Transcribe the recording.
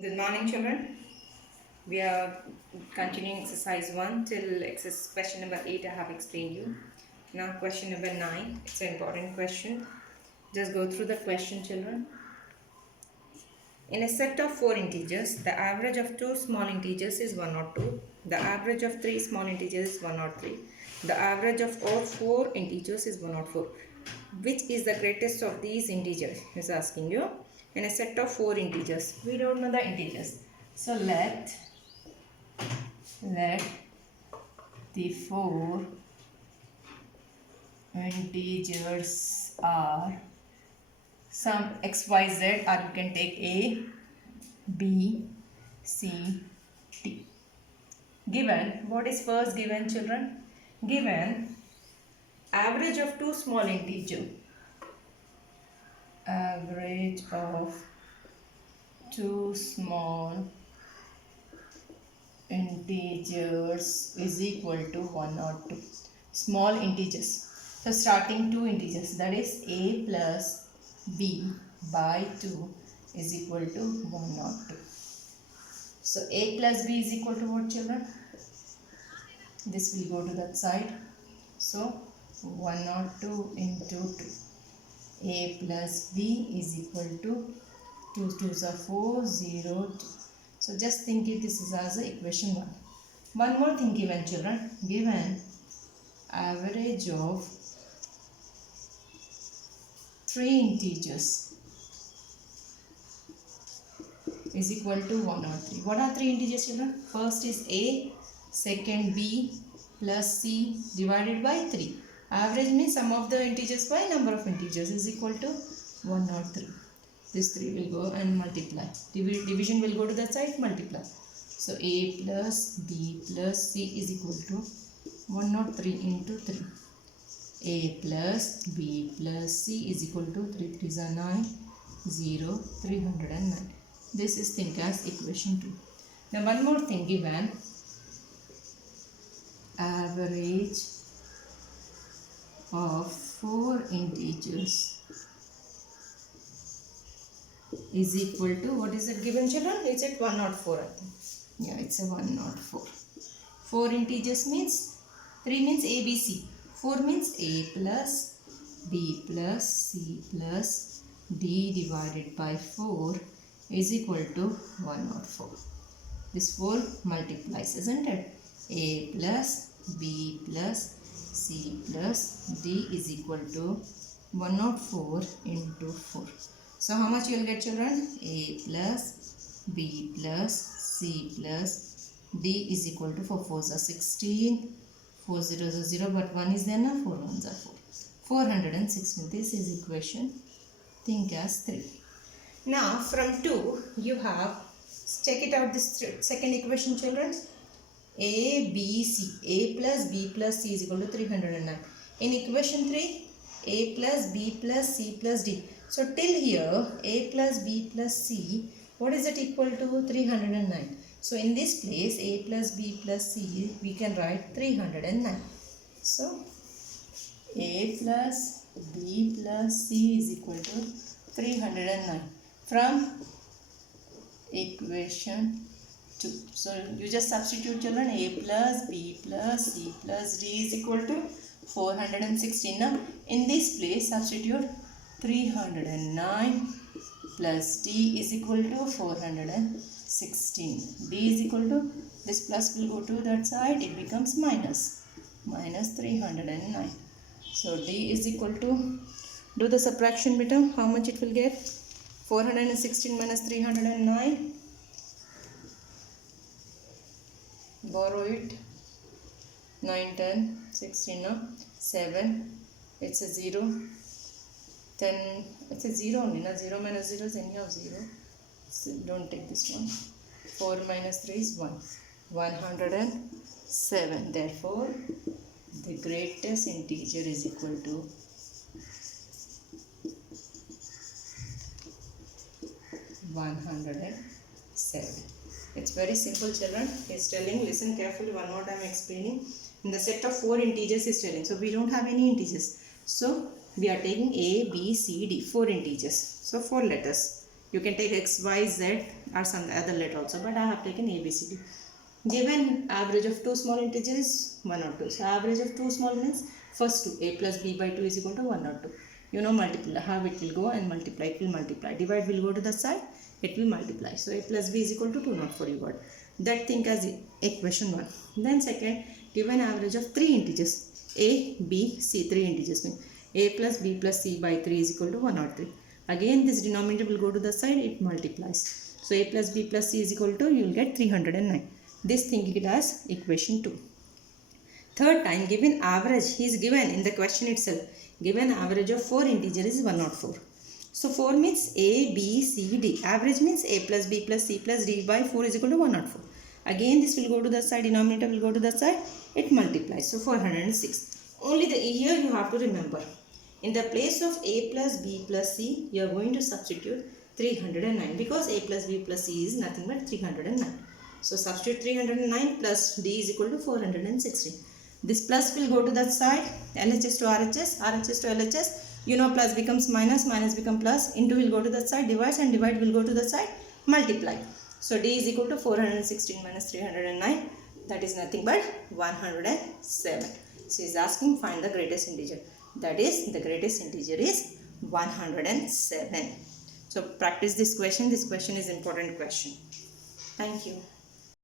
Good morning, children. We are continuing exercise 1 till exercise question number 8. I have explained you. Now, question number 9. It's an important question. Just go through the question, children. In a set of 4 integers, the average of 2 small integers is 102. The average of 3 small integers is 103. The average of all 4 integers is 104. Which is the greatest of these integers? Is asking you. In a set of 4 integers, we don't know the integers. So let the 4 integers are some xyz, or you can take a, b, c, d. Given, what is first given, children? Given average of two small integers. Average of two small integers is equal to 1 or 2. Small integers. So starting two integers, that is a plus b by 2 is equal to 1 or 2. So a plus b is equal to what, children? This will go to that side. So 1 or 2 into 2. A plus b is equal to 2 2s are 4, 0, 2. So just think it this is as a equation 1. One more thing given, children. Given average of 3 integers is equal to 1 or 3. What are 3 integers, children? First is a, second b plus c divided by 3. Average means sum of the integers by number of integers is equal to 1 or 3. This 3 will go and multiply. Division will go to that side, multiply. So a plus b plus c is equal to 1 or 3 into 3. A plus b plus c is equal to 3 3s are 9, 0, 309. This is think as equation 2. Now one more thing given. Average of 4 integers is equal to, what is it given, children? Is it 104? I think. Yeah, it's a 104. 4 integers means 3 means a, b, c. 4 means a plus b plus c plus d divided by 4 is equal to 104. This 4 multiplies, isn't it? A plus b plus c plus d is equal to 104 into 4. So how much you will get, children? A plus b plus c plus d is equal to 4 4s are 16, 4 zeros are 0, but 1 is there now, 4 1s are 4. 416. This is equation. Think as 3. Now from 2 you have, check it out, this second equation, children. A, B, C. A plus B plus C is equal to 309. In equation 3, A plus B plus C plus D. So till here, A plus B plus C, what is it equal to? 309. So in this place, A plus B plus C, we can write 309. So A plus B plus C is equal to 309 from equation 2. So you just substitute, children. A plus B plus C plus D is equal to 416. Now in this place substitute 309 plus D is equal to 416. D is equal to, this plus will go to that side, it becomes minus 309. So D is equal to, do the subtraction beta, how much it will get? 416 minus 309. Borrow it. 9, 10, 16, no? 7, it's a 0. 10, it's a 0 only, no? 0 minus 0 is any of 0. So don't take this one. 4 minus 3 is 1. 107. Therefore, the greatest integer is equal to 107. It's very simple, children. He's telling, listen carefully, one more time explaining. In the set of 4 integers he's telling. So we don't have any integers. So we are taking A, B, C, D, 4 integers. So 4 letters. You can take x, y, z or some other letter also, but I have taken a, b, c, d. Given average of two small integers is 1 or 2. So average of two small means first two, a plus b by 2 is equal to 1 or 2. You know multiply, how it will go and multiply, it will multiply. Divide will go to the side, it will multiply. So a plus b is equal to 2 not 4, you got. That thing as equation 1. Then second, given average of three integers, a, b, c, three integers means a plus b plus c by 3 is equal to 1 or 3. Again this denominator will go to the side, it multiplies. So a plus b plus c is equal to, you will get 309. This thing it as equation 2. Third time, given average, he is given in the question itself, given average of 4 integers is 104. So 4 means a, b, c, d. Average means a plus b plus c plus d by 4 is equal to 104. Again this will go to the side, denominator will go to the side, it multiplies. So 406. Only the here you have to remember. In the place of a plus b plus c, you are going to substitute 309 because a plus b plus c is nothing but 309. So substitute 309 plus d is equal to 416. This plus will go to that side, LHS to RHS, RHS to LHS. You know plus becomes minus, minus become plus, into will go to that side, divides and divide will go to the side, multiply. So d is equal to 416 minus 309, that is nothing but 107. So he is asking find the greatest integer. That is the greatest integer is 107. So practice this question. This question is important question. Thank you.